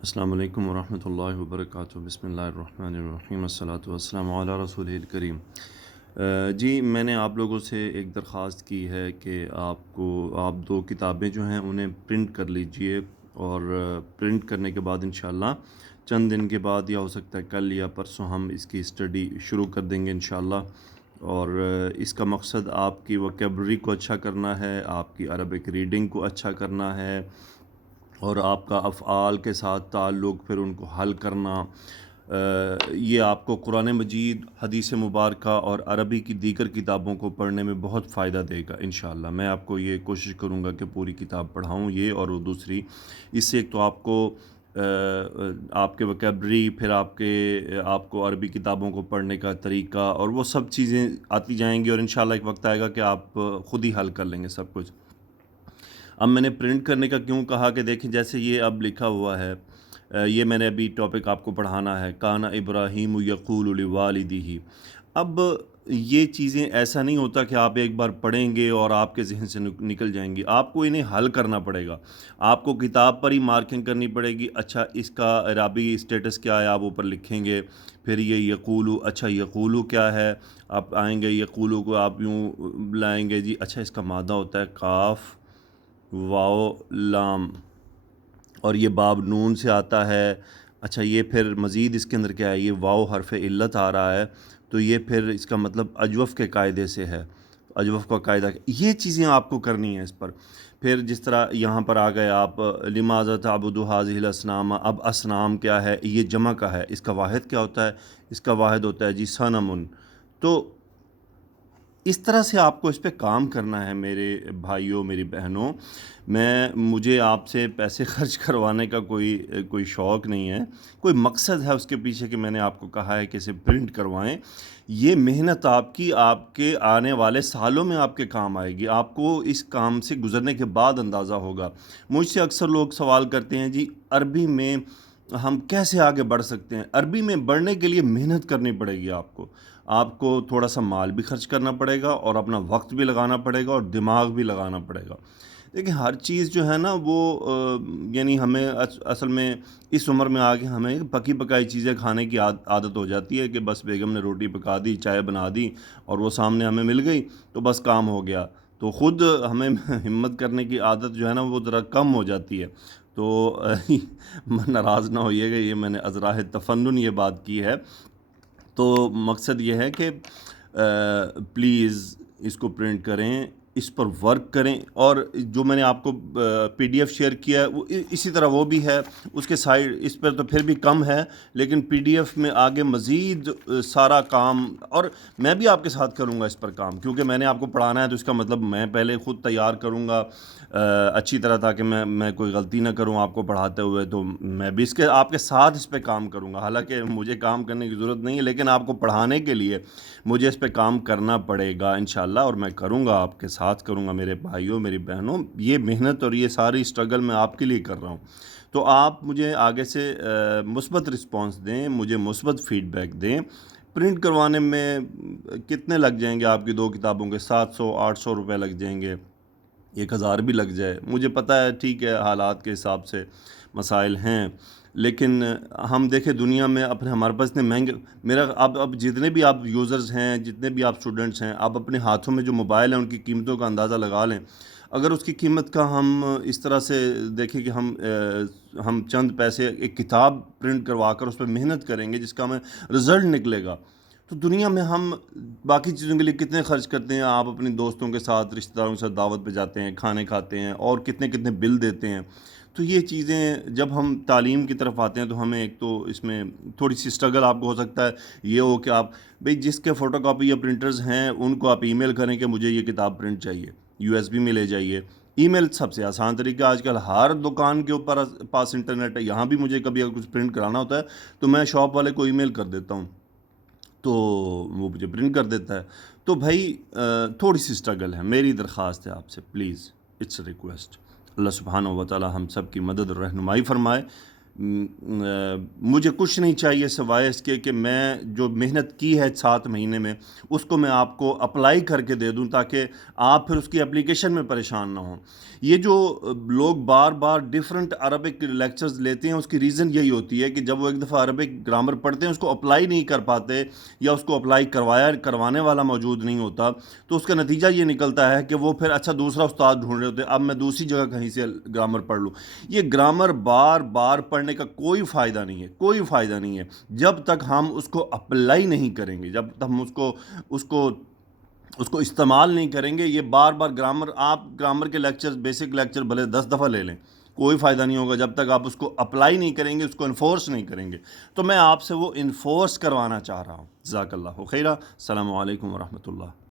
السلام علیکم ورحمۃ اللہ وبرکاتہ۔ بسم اللہ الرحمن الرحیم، الصلاۃ والسلام علی رسول الکریم۔ جی میں نے آپ لوگوں سے ایک درخواست کی ہے کہ آپ دو کتابیں جو ہیں انہیں پرنٹ کر لیجئے، اور پرنٹ کرنے کے بعد انشاءاللہ چند دن کے بعد یا ہو سکتا ہے کل یا پرسوں ہم اس کی اسٹڈی شروع کر دیں گے انشاءاللہ۔ اور اس کا مقصد آپ کی ووکیبلری کو اچھا کرنا ہے، آپ کی عربک ریڈنگ کو اچھا کرنا ہے، اور آپ کا افعال کے ساتھ تعلق، پھر ان کو حل کرنا۔ یہ آپ کو قرآن مجید، حدیث مبارکہ اور عربی کی دیگر کتابوں کو پڑھنے میں بہت فائدہ دے گا انشاءاللہ۔ میں آپ کو یہ کوشش کروں گا کہ پوری کتاب پڑھاؤں، یہ اور دوسری اس سے ایک تو آپ کو آپ کے ووکیبلری، پھر آپ کو عربی کتابوں کو پڑھنے کا طریقہ اور وہ سب چیزیں آتی جائیں گی، اور انشاءاللہ ایک وقت آئے گا کہ آپ خود ہی حل کر لیں گے سب کچھ۔ اب میں نے پرنٹ کرنے کا کیوں کہا کہ دیکھیں جیسے یہ اب لکھا ہوا ہے، یہ میں نے ابھی ٹاپک آپ کو پڑھانا ہے، کان ابراہیم یقول لوالدیہ۔ اب یہ چیزیں ایسا نہیں ہوتا کہ آپ ایک بار پڑھیں گے اور آپ کے ذہن سے نکل جائیں گی، آپ کو انہیں حل کرنا پڑے گا، آپ کو کتاب پر ہی مارکنگ کرنی پڑے گی۔ اچھا اس کا اعرابی اسٹیٹس کیا ہے آپ اوپر لکھیں گے، پھر یہ یقولو، اچھا یقولو کیا ہے، آپ آئیں گے یقولو کو آپ یوں لائیں گے، جی اچھا اس کا مادہ ہوتا ہے کاف واو لام، اور یہ باب نون سے آتا ہے۔ اچھا یہ پھر مزید اس کے اندر کیا ہے، یہ واو حرف علت آ رہا ہے، تو یہ پھر اس کا مطلب اجوف کے قاعدے سے ہے، اجوف کا قاعدہ، یہ چیزیں آپ کو کرنی ہیں اس پر۔ پھر جس طرح یہاں پر آ گئے آپ، لماذا تعبدوا هذه الاصنام، اب اصنام کیا ہے، یہ جمع کا ہے، اس کا واحد کیا ہوتا ہے، اس کا واحد ہوتا ہے جی صنم۔ تو اس طرح سے آپ کو اس پہ کام کرنا ہے میرے بھائیوں، میری بہنوں۔ مجھے آپ سے پیسے خرچ کروانے کا کوئی شوق نہیں ہے، کوئی مقصد ہے اس کے پیچھے کہ میں نے آپ کو کہا ہے کہ اسے پرنٹ کروائیں۔ یہ محنت آپ کی آپ کے آنے والے سالوں میں آپ کے کام آئے گی، آپ کو اس کام سے گزرنے کے بعد اندازہ ہوگا۔ مجھ سے اکثر لوگ سوال کرتے ہیں جی عربی میں ہم کیسے آگے بڑھ سکتے ہیں؟ عربی میں بڑھنے کے لیے محنت کرنی پڑے گی، آپ کو تھوڑا سا مال بھی خرچ کرنا پڑے گا، اور اپنا وقت بھی لگانا پڑے گا، اور دماغ بھی لگانا پڑے گا۔ دیکھیں ہر چیز جو ہے نا وہ یعنی ہمیں اصل میں اس عمر میں آگے ہمیں پکی پکائی چیزیں کھانے کی عادت ہو جاتی ہے کہ بس بیگم نے روٹی پکا دی، چائے بنا دی، اور وہ سامنے ہمیں مل گئی تو بس کام ہو گیا، تو خود ہمیں ہمت کرنے کی عادت جو ہے نا وہ ذرا کم ہو جاتی ہے۔ تو ناراض نہ ہوئیے گا، یہ میں نے ازراہ تفنن یہ بات کی ہے۔ تو مقصد یہ ہے کہ پلیز اس کو پرنٹ کریں، اس پر ورک کریں، اور جو میں نے آپ کو پی ڈی ایف شیئر کیا ہے وہ اسی طرح وہ بھی ہے، اس کے سائڈ اس پر تو پھر بھی کم ہے، لیکن پی ڈی ایف میں آگے مزید سارا کام، اور میں بھی آپ کے ساتھ کروں گا اس پر کام، کیونکہ میں نے آپ کو پڑھانا ہے تو اس کا مطلب میں پہلے خود تیار کروں گا اچھی طرح، تاکہ میں کوئی غلطی نہ کروں آپ کو پڑھاتے ہوئے، تو میں بھی آپ کے ساتھ اس پہ کام کروں گا۔ حالانکہ مجھے کام کرنے کی ضرورت نہیں ہے، لیکن آپ کو پڑھانے کے لیے مجھے اس پہ کام کرنا پڑے گا انشاءاللہ، اور میں کروں گا، آپ کے ساتھ کروں گا میرے بھائیوں، میری بہنوں۔ یہ محنت اور یہ ساری اسٹرگل میں آپ کے لیے کر رہا ہوں، تو آپ مجھے آگے سے مثبت رسپانس دیں، مجھے مثبت فیڈ بیک دیں۔ پرنٹ کروانے میں کتنے لگ جائیں گے آپ کی دو کتابوں کے؟ 700-800 روپے لگ جائیں گے، 1000 بھی لگ جائے، مجھے پتہ ہے، ٹھیک ہے، حالات کے حساب سے مسائل ہیں، لیکن ہم دیکھیں دنیا میں اپنے ہمارے پاس اتنے مہنگے، اب جتنے بھی آپ یوزرز ہیں، جتنے بھی آپ اسٹوڈنٹس ہیں، آپ اپنے ہاتھوں میں جو موبائل ہیں ان کی قیمتوں کا اندازہ لگا لیں۔ اگر اس کی قیمت کا ہم اس طرح سے دیکھیں کہ ہم چند پیسے ایک کتاب پرنٹ کروا کر اس پہ محنت کریں گے جس کا ہمیں رزلٹ نکلے گا، تو دنیا میں ہم باقی چیزوں کے لیے کتنے خرچ کرتے ہیں؟ آپ اپنے دوستوں کے ساتھ، رشتہ داروں کے ساتھ دعوت پہ جاتے ہیں، کھانے کھاتے ہیں، اور کتنے کتنے بل دیتے ہیں۔ تو یہ چیزیں جب ہم تعلیم کی طرف آتے ہیں تو ہمیں ایک تو اس میں تھوڑی سی اسٹرگل آپ کو ہو سکتا ہے، یہ ہو کہ آپ بھئی جس کے فوٹو کاپی یا پرنٹرز ہیں ان کو آپ ای میل کریں کہ مجھے یہ کتاب پرنٹ چاہیے، یو ایس بی میں لے جائیے۔ ای میل سب سے آسان طریقہ، آج کل ہر دکان کے اوپر پاس انٹرنیٹ ہے، یہاں بھی مجھے کبھی اگر کچھ پرنٹ کرانا ہوتا ہے تو میں شاپ والے کو ای میل کر دیتا ہوں، تو وہ مجھے پرنٹ کر دیتا ہے۔ تو بھائی تھوڑی سی اسٹرگل ہے، میری درخواست ہے آپ سے، پلیز اٹس اے ریکویسٹ۔ اللہ سبحانہ و تعالی ہم سب کی مدد اور رہنمائی فرمائے۔ مجھے کچھ نہیں چاہیے سوائے اس کے کہ میں جو محنت کی ہے 7 مہینے میں اس کو میں آپ کو اپلائی کر کے دے دوں، تاکہ آپ پھر اس کی اپلیکیشن میں پریشان نہ ہوں۔ یہ جو لوگ بار بار ڈیفرنٹ عربک لیکچرز لیتے ہیں، اس کی ریزن یہی ہوتی ہے کہ جب وہ ایک دفعہ عربک گرامر پڑھتے ہیں اس کو اپلائی نہیں کر پاتے، یا اس کو اپلائی کروانے والا موجود نہیں ہوتا، تو اس کا نتیجہ یہ نکلتا ہے کہ وہ پھر اچھا دوسرا استاد ڈھونڈ رہے ہوتے ہیں، اب میں دوسری جگہ کہیں سے گرامر پڑھ لوں۔ یہ گرامر بار بار پڑھنے کا کوئی فائدہ نہیں ہے، کوئی فائدہ نہیں ہے جب تک ہم اس کو اپلائی نہیں کریں گے، جب تک ہم اس کو استعمال نہیں کریں گے۔ یہ بار بار آپ گرامر کے لیکچر، بیسک لیکچر بھلے 10 دفعہ لے لیں، کوئی فائدہ نہیں ہوگا جب تک آپ اس کو اپلائی نہیں کریں گے، اس کو انفورس نہیں کریں گے۔ تو میں آپ سے وہ انفورس کروانا چاہ رہا ہوں۔ جزاک اللہ خیرہ۔ السلام علیکم ورحمۃ اللہ۔